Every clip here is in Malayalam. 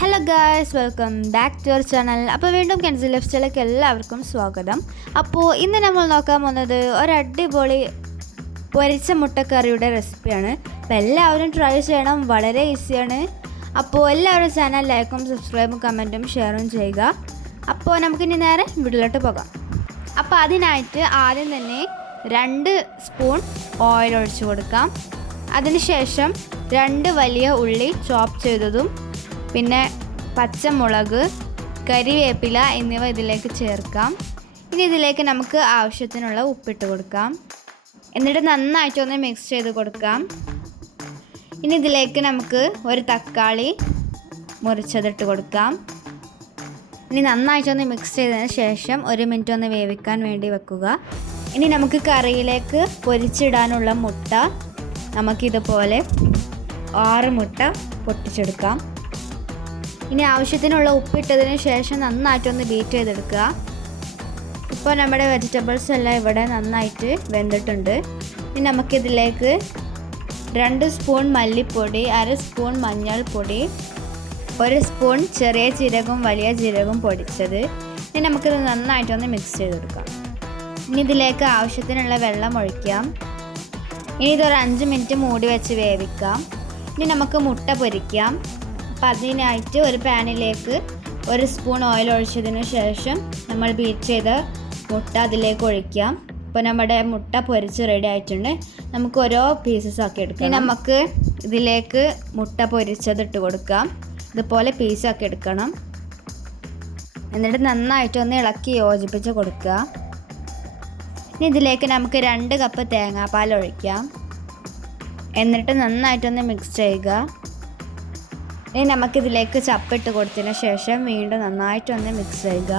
Hello guys, welcome back to our channel. അപ്പോൾ വീണ്ടും കെൻസി ലൈഫ് സ്റ്റൈലിലേക്ക് എല്ലാവർക്കും സ്വാഗതം. അപ്പോൾ ഇന്ന് നമ്മൾ നോക്കാൻ പോകുന്നത് ഒരു അടിപൊളി പൊരിച്ച മുട്ടക്കറിയുടെ റെസിപ്പിയാണ്. അപ്പോൾ എല്ലാവരും ട്രൈ ചെയ്യണം, വളരെ ഈസിയാണ്. അപ്പോൾ എല്ലാവരും ചാനൽ ലൈക്കും സബ്സ്ക്രൈബും കമൻറ്റും ഷെയറും ചെയ്യുക. അപ്പോൾ നമുക്കിനി നേരെ വീട്ടിലോട്ട് പോകാം. അപ്പോൾ അതിനായിട്ട് ആദ്യം തന്നെ 2 സ്പൂൺ ഓയിൽ ഒഴിച്ചു കൊടുക്കാം. അതിനുശേഷം 2 വലിയ ഉള്ളി ചോപ്പ് ചെയ്തതും പിന്നെ പച്ചമുളക്, കരിവേപ്പില എന്നിവ ഇതിലേക്ക് ചേർക്കാം. ഇനി ഇതിലേക്ക് നമുക്ക് ആവശ്യത്തിനുള്ള ഉപ്പിട്ട് കൊടുക്കാം. എന്നിട്ട് നന്നായിട്ടൊന്ന് മിക്സ് ചെയ്ത് കൊടുക്കാം. ഇനി ഇതിലേക്ക് നമുക്ക് ഒരു തക്കാളി മുറിച്ചതിട്ട് കൊടുക്കാം. ഇനി നന്നായിട്ടൊന്ന് മിക്സ് ചെയ്തതിന് ശേഷം 1 മിനിറ്റ് ഒന്ന് വേവിക്കാൻ വേണ്ടി വെക്കുക. ഇനി നമുക്ക് കറിയിലേക്ക് പൊരിച്ചിടാനുള്ള മുട്ട നമുക്കിതുപോലെ 6 മുട്ട പൊട്ടിച്ചെടുക്കാം. ഇനി ആവശ്യത്തിനുള്ള ഉപ്പിട്ടതിന് ശേഷം നന്നായിട്ടൊന്ന് ബീറ്റ് ചെയ്തെടുക്കുക. ഇപ്പോൾ നമ്മുടെ വെജിറ്റബിൾസ് എല്ലാം ഇവിടെ നന്നായിട്ട് വെന്തിട്ടുണ്ട്. ഇനി നമുക്കിതിലേക്ക് 2 സ്പൂൺ മല്ലിപ്പൊടി, 1/2 സ്പൂൺ മഞ്ഞൾപ്പൊടി, 1 സ്പൂൺ ചെറിയ ജീരകവും വലിയ ജീരകവും പൊടിച്ചത്. ഇനി നമുക്കിത് നന്നായിട്ടൊന്ന് മിക്സ് ചെയ്തെടുക്കാം. ഇനി ഇതിലേക്ക് ആവശ്യത്തിനുള്ള വെള്ളം ഒഴിക്കാം. ഇനി ഇതൊരു 5 മിനിറ്റ് മൂടി വെച്ച് വേവിക്കാം. ഇനി നമുക്ക് മുട്ട പൊരിക്കാം. അപ്പോൾ അതിനായിട്ട് ഒരു പാനിലേക്ക് 1 സ്പൂൺ ഓയിൽ ഒഴിച്ചതിന് ശേഷം നമ്മൾ ബീറ്റ് ചെയ്ത മുട്ട അതിലേക്ക് ഒഴിക്കാം. ഇപ്പോൾ നമ്മുടെ മുട്ട പൊരിച്ച് റെഡി ആയിട്ടുണ്ട്. നമുക്ക് ഓരോ പീസസ് ആക്കി എടുക്കാം. ഇനി നമുക്ക് ഇതിലേക്ക് മുട്ട പൊരിച്ചതിട്ട് കൊടുക്കാം. ഇതുപോലെ പീസാക്കി എടുക്കണം. എന്നിട്ട് നന്നായിട്ടൊന്ന് ഇളക്കി യോജിപ്പിച്ച് കൊടുക്കുക. ഇനി ഇതിലേക്ക് നമുക്ക് 2 കപ്പ് തേങ്ങാപ്പാൽ ഒഴിക്കാം. എന്നിട്ട് നന്നായിട്ടൊന്ന് മിക്സ് ചെയ്യുക. ഇനി നമുക്കിതിലേക്ക് ചപ്പിട്ട് കൊടുത്തതിന് ശേഷം വീണ്ടും നന്നായിട്ടൊന്ന് മിക്സ് ചെയ്യുക.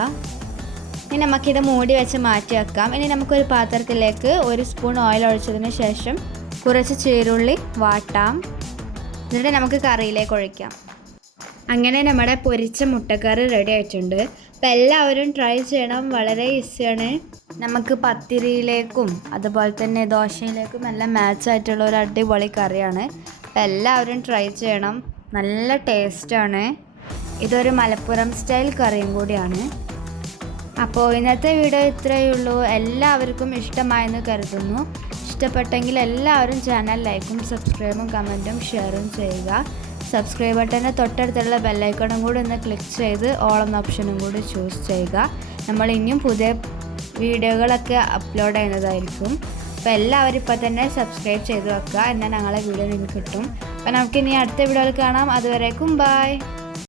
ഇനി നമുക്കിത് മൂടി വെച്ച് മാറ്റി വെക്കാം. ഇനി നമുക്കൊരു പാത്രത്തിലേക്ക് 1 സ്പൂൺ ഓയിൽ ഒഴിച്ചതിന് ശേഷം കുറച്ച് ചീരുള്ളി വാട്ടാം. എന്നിട്ട് നമുക്ക് കറിയിലേക്ക് ഒഴിക്കാം. അങ്ങനെ നമ്മുടെ പൊരിച്ച മുട്ടക്കറി റെഡി ആയിട്ടുണ്ട്. അപ്പോൾ എല്ലാവരും ട്രൈ ചെയ്യണം, വളരെ ഈസിയാണ്. നമുക്ക് പത്തിരിയിലേക്കും അതുപോലെ തന്നെ ദോശയിലേക്കും എല്ലാം മാച്ചായിട്ടുള്ള ഒരു അടിപൊളി കറിയാണ്. അപ്പോൾ എല്ലാവരും ട്രൈ ചെയ്യണം, നല്ല ടേസ്റ്റാണ്. ഇതൊരു മലപ്പുറം സ്റ്റൈൽ കറിയും കൂടിയാണ്. അപ്പോൾ ഇന്നത്തെ വീഡിയോ ഇത്രയേ ഉള്ളൂ. എല്ലാവർക്കും ഇഷ്ടമായെന്ന് കരുതുന്നു. ഇഷ്ടപ്പെട്ടെങ്കിൽ എല്ലാവരും ചാനൽ ലൈക്കും സബ്സ്ക്രൈബും കമൻറ്റും ഷെയറും ചെയ്യുക. സബ്സ്ക്രൈബ് ബട്ടൻ്റെ തൊട്ടടുത്തുള്ള ബെല്ലൈക്കണും കൂടി ഒന്ന് ക്ലിക്ക് ചെയ്ത് ഓൾ എന്ന ഓപ്ഷനും കൂടി ചൂസ് ചെയ്യുക. നമ്മൾ ഇനിയും പുതിയ വീഡിയോകളൊക്കെ അപ്ലോഡ് ചെയ്യുന്നതായിരിക്കും. അപ്പോൾ എല്ലാവരും ഇപ്പോൾ തന്നെ സബ്സ്ക്രൈബ് ചെയ്ത് വെക്കുക. എന്നാൽ ഞങ്ങളെ വീഡിയോ നിങ്ങൾക്ക് കിട്ടും. അപ്പോൾ നമുക്കിനി അടുത്ത വീഡിയോയിൽ കാണാം. അതുവരേക്കും ബൈ.